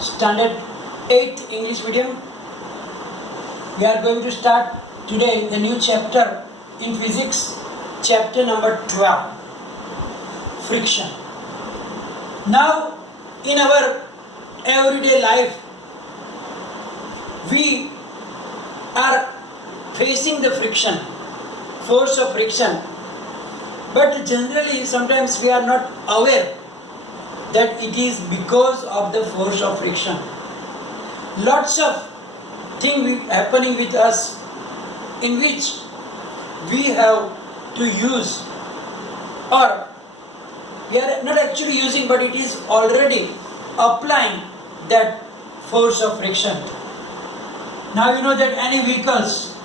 Standard 8th English medium. We are going to start today the new chapter in physics, chapter number 12, friction. Now, in our everyday life, we are facing the friction, force of friction, but generally sometimes we are not aware that it is because of the force of friction. Lots of things happening with us in which we have to use, or we are not actually using, but it is already applying that force of friction. Now you know that any vehicles,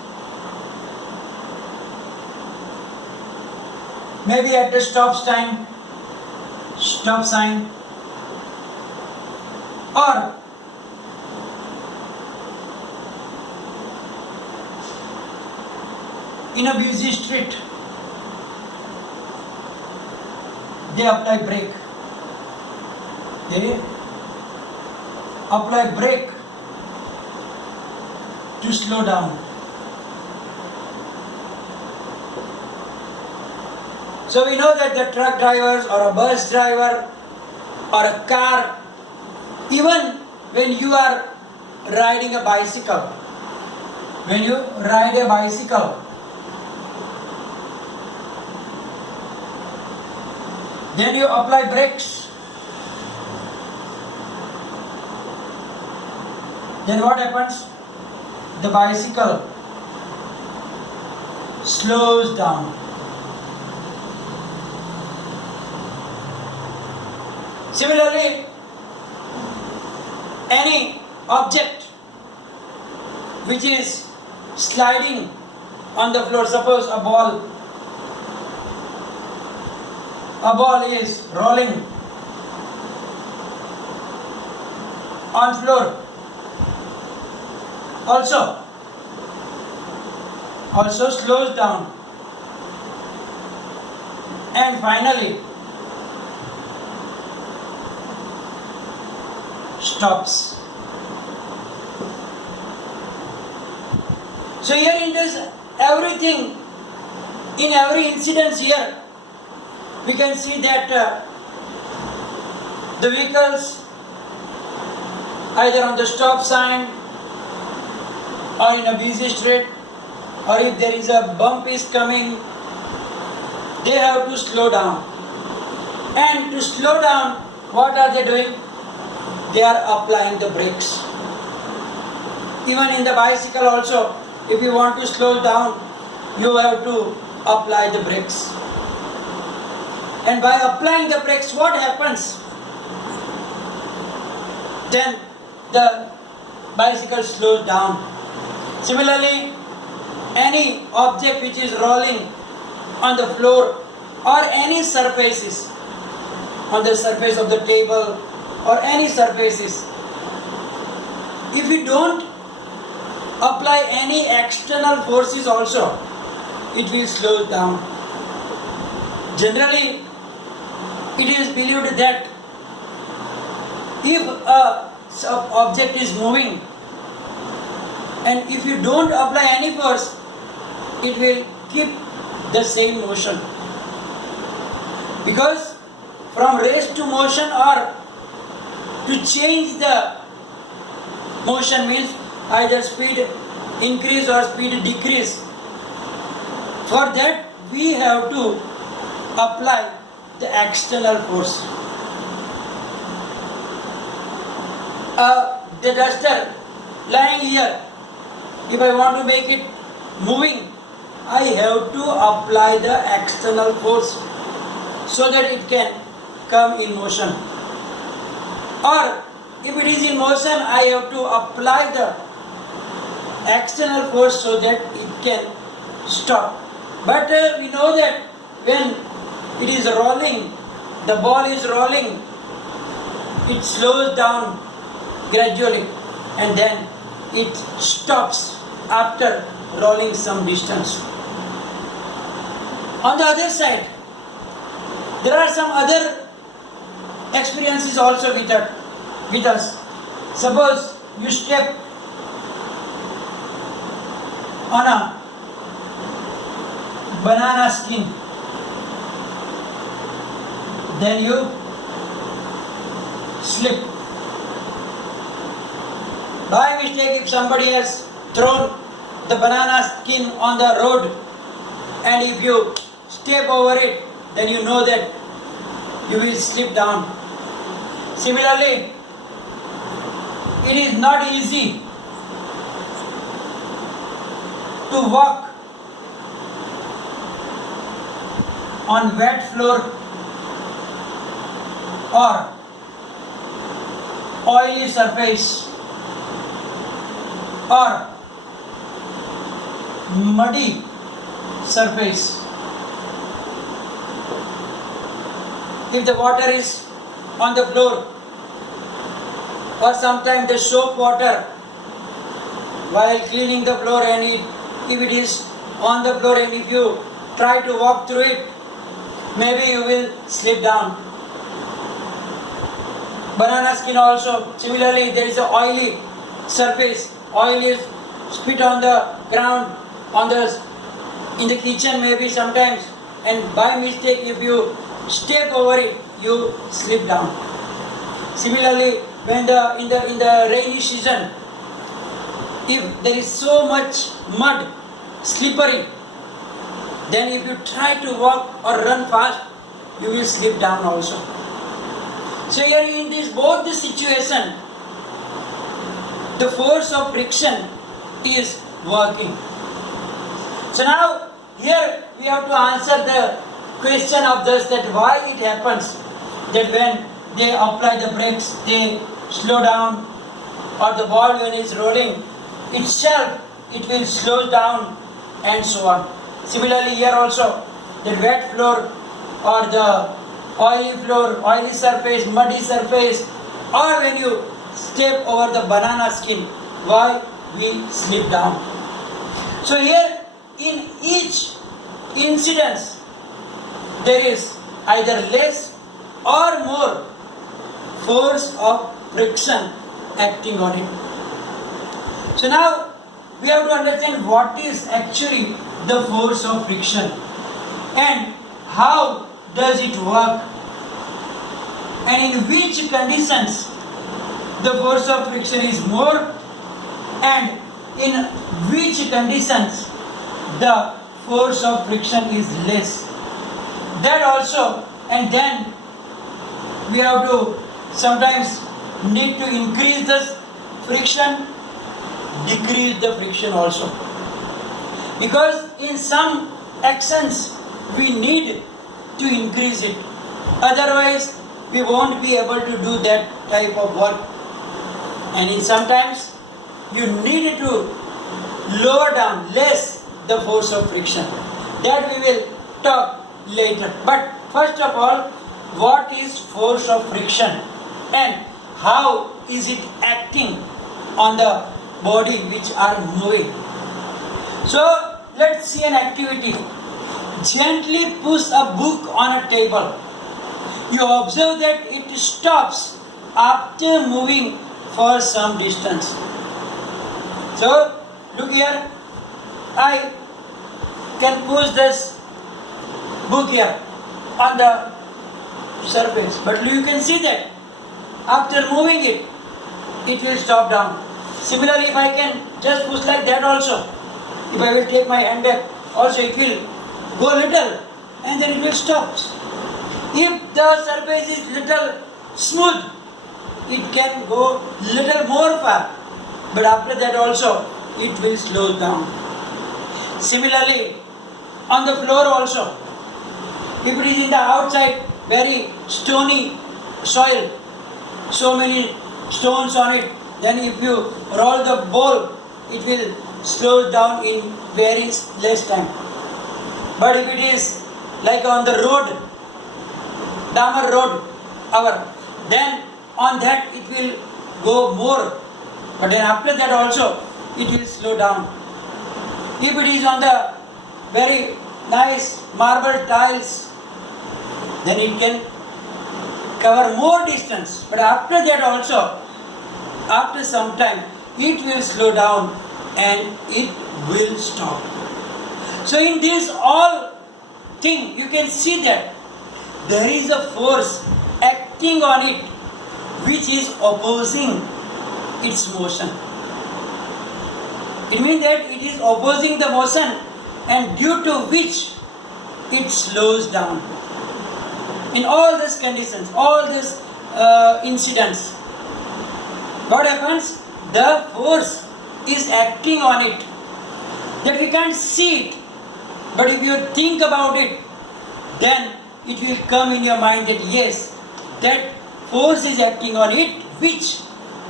maybe at the stop sign, or in a busy street, they apply brake. They apply brake to slow down. So we know that the truck drivers or a bus driver or a car, even when you are riding a bicycle, then you apply brakes. Then what happens? The bicycle slows down. Similarly, any object which is sliding on the floor, suppose a ball is rolling on floor, also slows down, and finally stops. So here in this everything, in every incident here, we can see that the vehicles either on the stop sign or in a busy street, or if there is a bump is coming, they have to slow down. And to slow down, what are they doing? They are applying the brakes. Even in the bicycle also, if you want to slow down, you have to apply the brakes. And by applying the brakes, what happens? Then the bicycle slows down. Similarly, any object which is rolling on the floor or any surfaces, on the surface of the table or any surfaces, if you don't apply any external forces also, it will slow down. Generally, it is believed that if a object is moving and if you don't apply any force, it will keep the same motion. Because from rest to motion, or to change the motion, means either speed increase or speed decrease. For that, we have to apply the external force. The duster lying here, if I want to make it moving, I have to apply the external force so that it can come in motion. Or if it is in motion, I have to apply the external force so that it can stop. But we know that when it is rolling, the ball is rolling, it slows down gradually and then it stops after rolling some distance. On the other side, there are some other experiences also with us. Suppose you step on a banana skin, then you slip. By mistake, if somebody has thrown the banana skin on the road, and if you step over it, then you know that you will slip down. Similarly, it is not easy to walk on wet floor or oily surface or muddy surface. If the water is on the floor, or sometimes the soap water while cleaning the floor, and if it is on the floor and if you try to walk through it, maybe you will slip down. Banana skin also, similarly, there is a oily surface, oil is spit on the ground, in the kitchen maybe sometimes, and by mistake if you step over it, you slip down. Similarly, when in the rainy season, if there is so much mud, slippery, then if you try to walk or run fast, you will slip down also. So here in both the situation, the force of friction is working. So now here we have to answer the question of this, that why it happens that when they apply the brakes, they slow down, or the ball when it's rolling itself, it will slow down, and so on. Similarly here also, the wet floor or the oily floor, oily surface, muddy surface, or when you step over the banana skin, why we slip down. So here in each incidence, there is either less or more force of friction acting on it. So now we have to understand what is actually the force of friction and how does it work, and in which conditions the force of friction is more, and in which conditions the force of friction is less. That also, and then we have to sometimes need to increase the friction, decrease the friction also. Because in some actions we need to increase it. Otherwise we won't be able to do that type of work. And in sometimes you need to lower down less the force of friction. That we will talk later. But first of all, what is force of friction and how is it acting on the body which are moving? So let's see an activity. Gently push a book on a table. You observe that it stops after moving for some distance. So look here, I can push this book here on the surface, but you can see that after moving it, it will stop down. Similarly, if I can just push like that also, if I will take my hand back, also it will go little and then it will stop. If the surface is little smooth, it can go little more far, but after that also it will slow down. Similarly, on the floor also, if it is in the outside very stony soil, so many stones on it, then if you roll the ball, it will slow down in very less time. But if it is like on the road, Damar road, then on that it will go more. But then after that also it will slow down. If it is on the very nice marble tiles, then it can cover more distance. But after that also after some time it will slow down and it will stop. So in this all thing you can see that there is a force acting on it which is opposing its motion. It means that it is opposing the motion and due to which it slows down. In all these conditions, all these incidents, what happens? The force is acting on it that we can't see it, but if you think about it, then it will come in your mind that yes, that force is acting on it which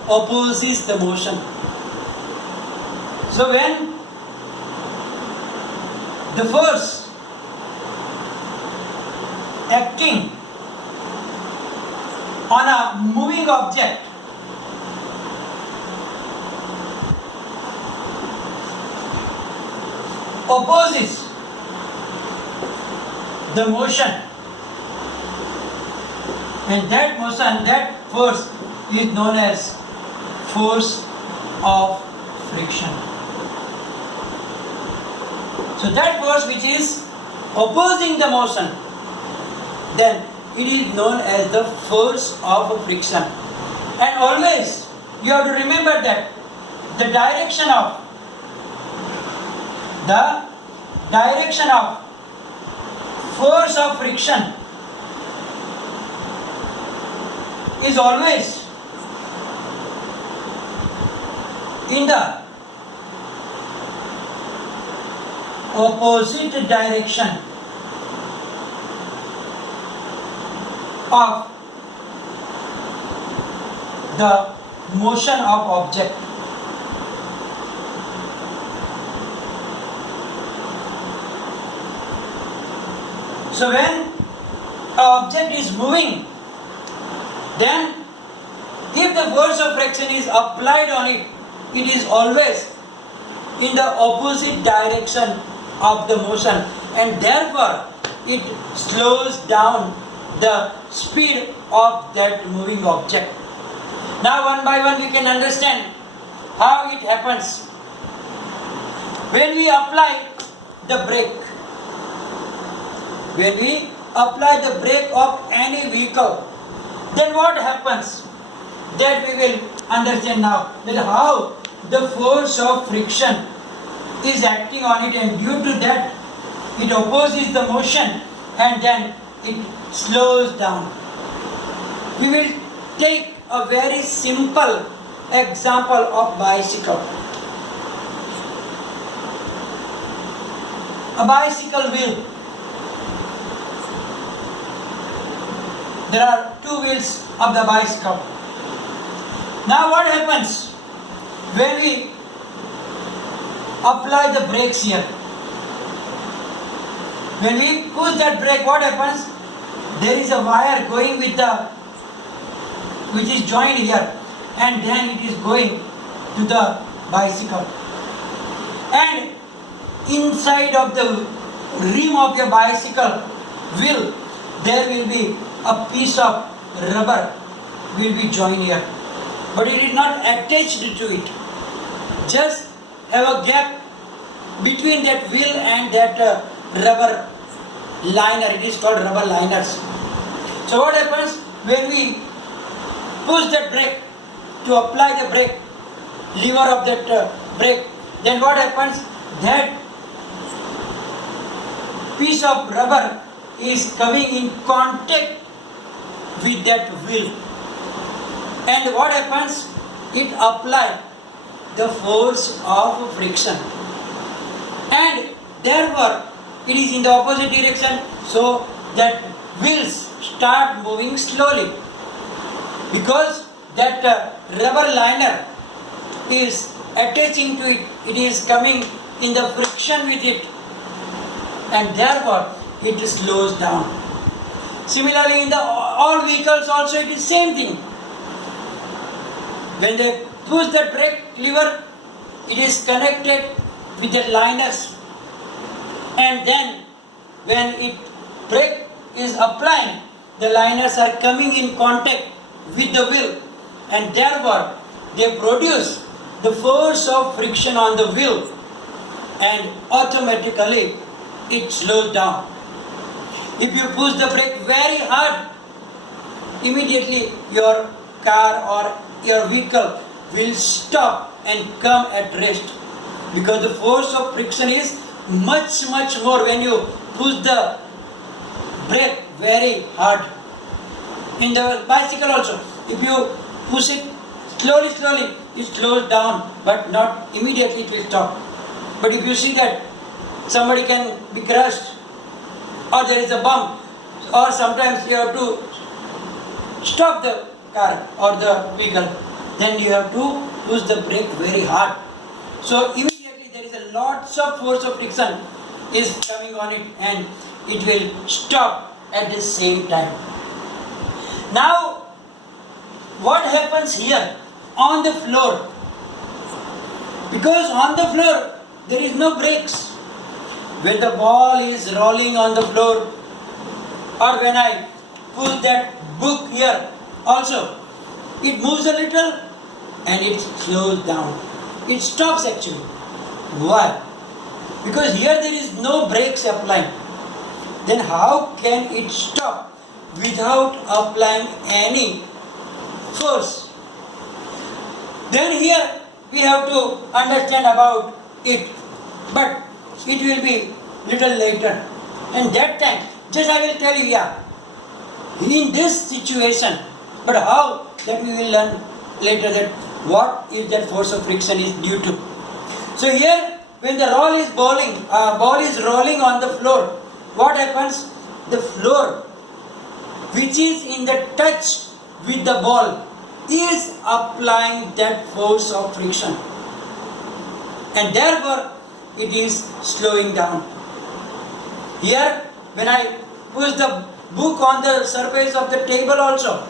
opposes the motion. So when the force acting on a moving object opposes the motion, and that motion, that force is known as force of friction. So that force which is opposing the motion, then it is known as the force of friction. And always you have to remember that the direction of force of friction is always in the opposite direction of the motion of object. So when an object is moving, then if the force of friction is applied on it, it is always in the opposite direction of the motion, and therefore it slows down the speed of that moving object. Now one by one we can understand how it happens. When we apply the brake, when we apply the brake of any vehicle, then what happens? That we will understand now, that how the force of friction is acting on it, and due to that it opposes the motion and then it slows down. We will take a very simple example of bicycle. A bicycle wheel. There are two wheels of the bicycle. Now what happens when we apply the brakes here? When we push that brake, what happens? There is a wire going with which is joined here, and then it is going to the bicycle. And inside of the rim of your bicycle wheel, there will be a piece of rubber will be joined here, but it is not attached to it. Just have a gap between that wheel and that rubber liner. It is called rubber liners. So what happens when we push that brake to apply the brake lever of that brake, then what happens? That piece of rubber is coming in contact with that wheel, and what happens? It applies the force of friction, and therefore it is in the opposite direction, so that wheels start moving slowly, because that rubber liner is attaching to it, it is coming in the friction with it, and therefore it slows down. Similarly, in the all vehicles also it is same thing. When they push the brake lever, it is connected with the liners, and then when it brake is applying, the liners are coming in contact with the wheel, and therefore they produce the force of friction on the wheel, and automatically it slows down. If you push the brake very hard, immediately your car or your vehicle will stop and come at rest, because the force of friction is much more when you push the brake very hard. In the bicycle also, if you push it slowly, it slows down, but not immediately it will stop. But if you see that somebody can be crushed, or there is a bump, or sometimes you have to stop the car or the vehicle, then you have to push the brake very hard. So immediately there is a lots of force of friction is coming on it, and it will stop at the same time. Now, what happens here on the floor? Because on the floor there is no brakes. When the ball is rolling on the floor, or when I pull that book here also, it moves a little and it slows down. It stops actually. Why? Because here there is no brakes applying. Then how can it stop without applying any force? Then here we have to understand about it, but it will be little later. And that time, just I will tell you, in this situation, but how, that we will learn later, that what is that force of friction is due to. So here, when the ball is rolling on the floor, what happens? The floor, which is in the touch with the ball, is applying that force of friction, and therefore it is slowing down. Here, when I push the book on the surface of the table also,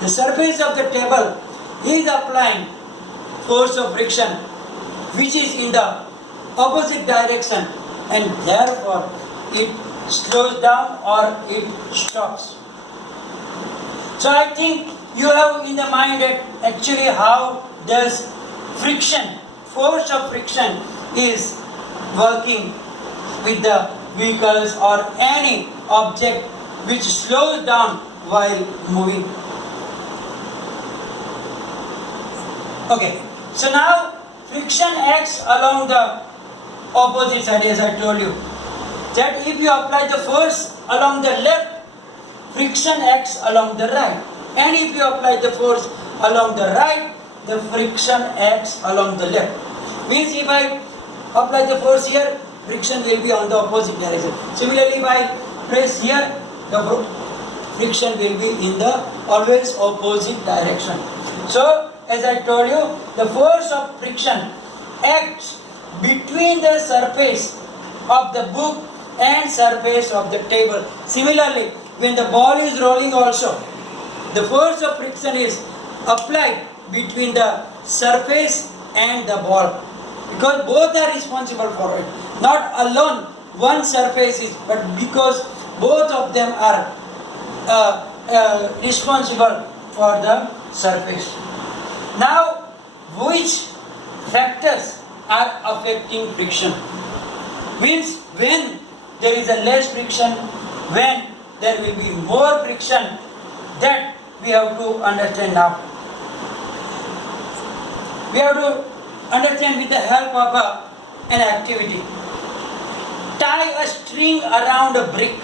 the surface of the table is applying force of friction, which is in the opposite direction, and therefore it slows down or it stops. So I think you have in the mind that actually how does friction, force of friction is working with the vehicles or any object which slows down while moving. Okay, so now friction acts along the opposite side, as I told you. That if you apply the force along the left, friction acts along the right. And if you apply the force along the right, the friction acts along the left. Means if I apply the force here, friction will be on the opposite direction. Similarly, if I press here, the friction will be in the always opposite direction. So, as I told you, the force of friction acts between the surface of the book and surface of the table. Similarly, when the ball is rolling also, the force of friction is applied between the surface and the ball, because both are responsible for it. Not alone one surface is, but because both of them are responsible for the surface. Now, which factors are affecting friction? Means when there is a less friction, when there will be more friction, that we have to understand now. We have to understand with the help of an activity. Tie a string around a brick.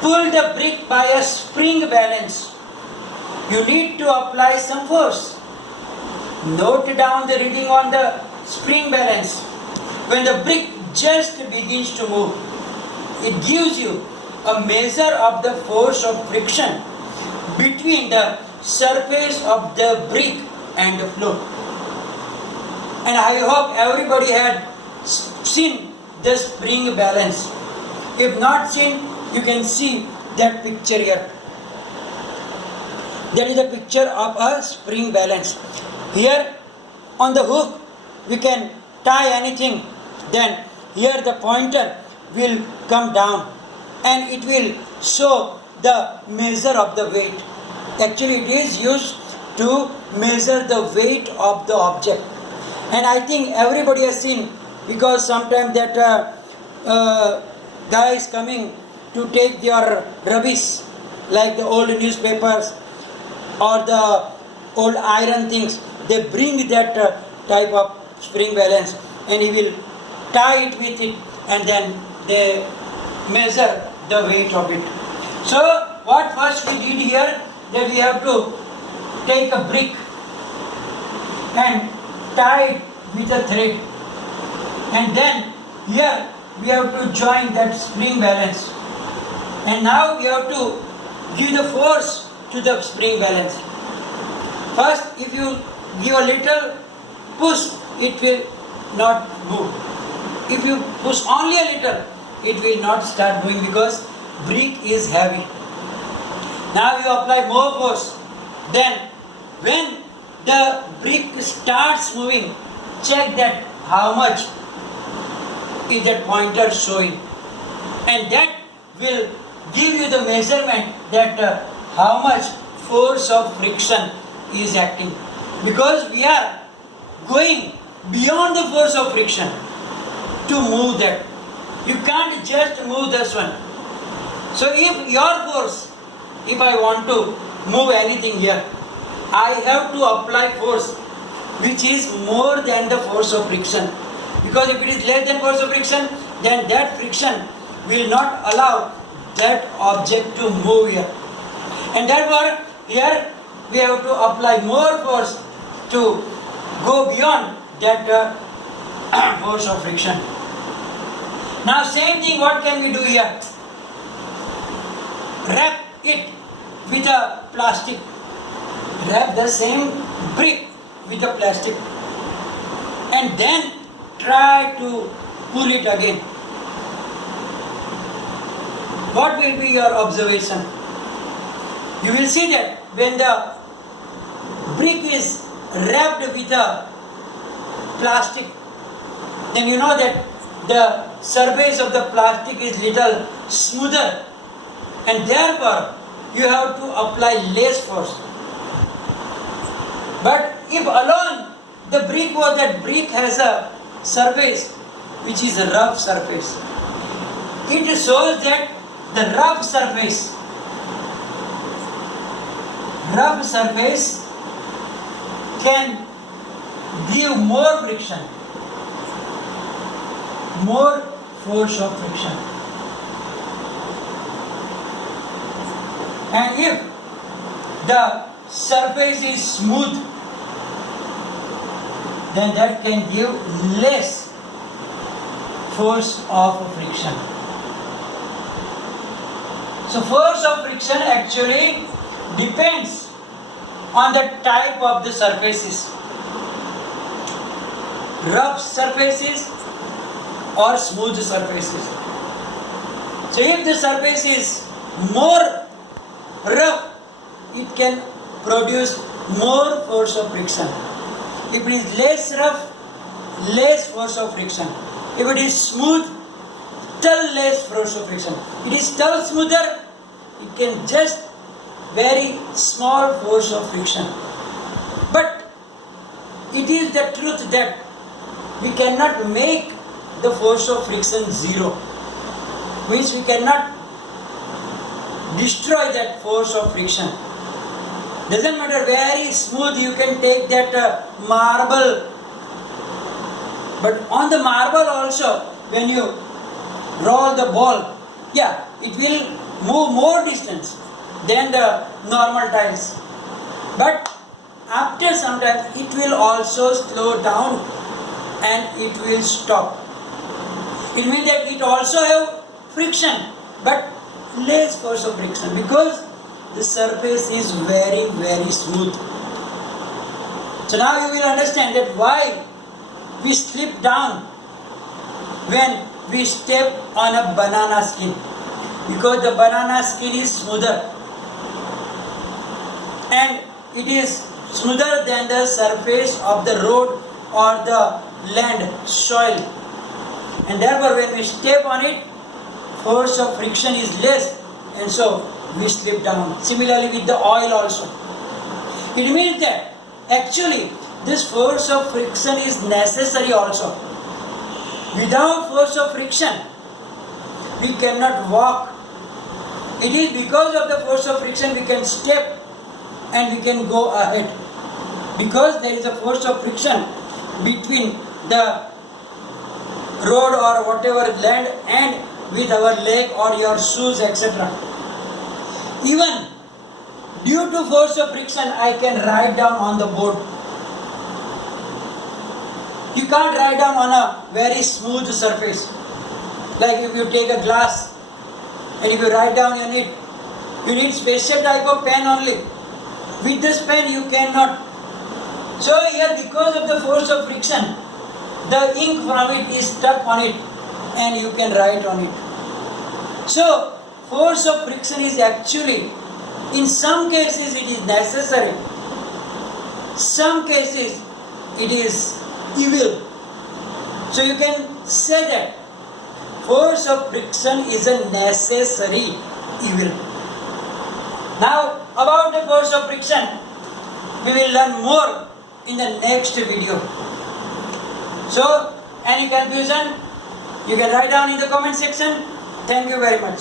Pull the brick by a spring balance. You need to apply some force. Note down the reading on the spring balance. When the brick just begins to move, it gives you a measure of the force of friction between the surface of the brick and the floor. And I hope everybody had seen the spring balance. If not seen, you can see that picture here. That is a picture of a spring balance. Here on the hook we can tie anything, then here the pointer will come down and it will show the measure of the weight. Actually it is used to measure the weight of the object. And I think everybody has seen, because sometimes that guy is coming to take their rubbish, like the old newspapers or the old iron things. They bring that type of spring balance, and he will tie it with it, and then they measure the weight of it. So what first we did here, that we have to take a brick and tie it with a thread, and then here we have to join that spring balance, and now we have to give the force to the spring balance. First, if you give a little push, it will not move. If you push only a little, it will not start moving, because brick is heavy. Now you apply more force. Then when the brick starts moving, check that how much is that pointer showing, and that will give you the measurement that how much force of friction is acting, because we are going beyond the force of friction to move that. You can't just move this one. So if your force, if I want to move anything here, I have to apply force which is more than the force of friction, because if it is less than force of friction, then that friction will not allow that object to move here, and therefore here we have to apply more force to go beyond that force of friction. Now same thing, what can we do here? Wrap it with a plastic. Wrap the same brick with a plastic, and then try to pull it again. What will be your observation? You will see that when the brick is wrapped with a plastic, then you know that the surface of the plastic is little smoother, and therefore you have to apply less force. But if alone the brick has a surface which is a rough surface, it shows that the rough surface can give more friction, more force of friction. And if the surface is smooth, then that can give less force of friction. So force of friction actually depends on the type of the surfaces, rough surfaces or smooth surfaces. So if the surface is more rough, it can produce more force of friction. If it is less rough, less force of friction. If it is smooth, still less force of friction. It is still smoother, it can just very small force of friction. But it is the truth that we cannot make the force of friction zero, which we cannot destroy that force of friction. Doesn't matter very smooth, you can take that marble, but on the marble also, when you roll the ball, it will move more distance than the normal tiles. But after some time, it will also slow down and it will stop. It means that it also have friction, but less force of friction, because the surface is very, very smooth. So now you will understand that why we slip down when we step on a banana skin, because the banana skin is smoother, and it is smoother than the surface of the road or the land, soil, and therefore when we step on it, force of friction is less, and so we slip down. Similarly with the oil also. It means that actually this force of friction is necessary also. Without force of friction, we cannot walk. It is because of the force of friction we can step and we can go ahead. Because there is a force of friction between the road or whatever land and with our leg or your shoes, etc. Even due to force of friction, I can ride down on the boat. You can't ride down on a very smooth surface. Like if you take a glass and if you ride down on it, you need special type of pen only. With this pen you cannot. So here, because of the force of friction, the ink from it is stuck on it and you can write on it. So force of friction is actually, in some cases it is necessary, some cases it is evil. So you can say that force of friction is a necessary evil. Now about the force of friction, we will learn more in the next video. So any confusion, you can write down in the comment section. Thank you very much.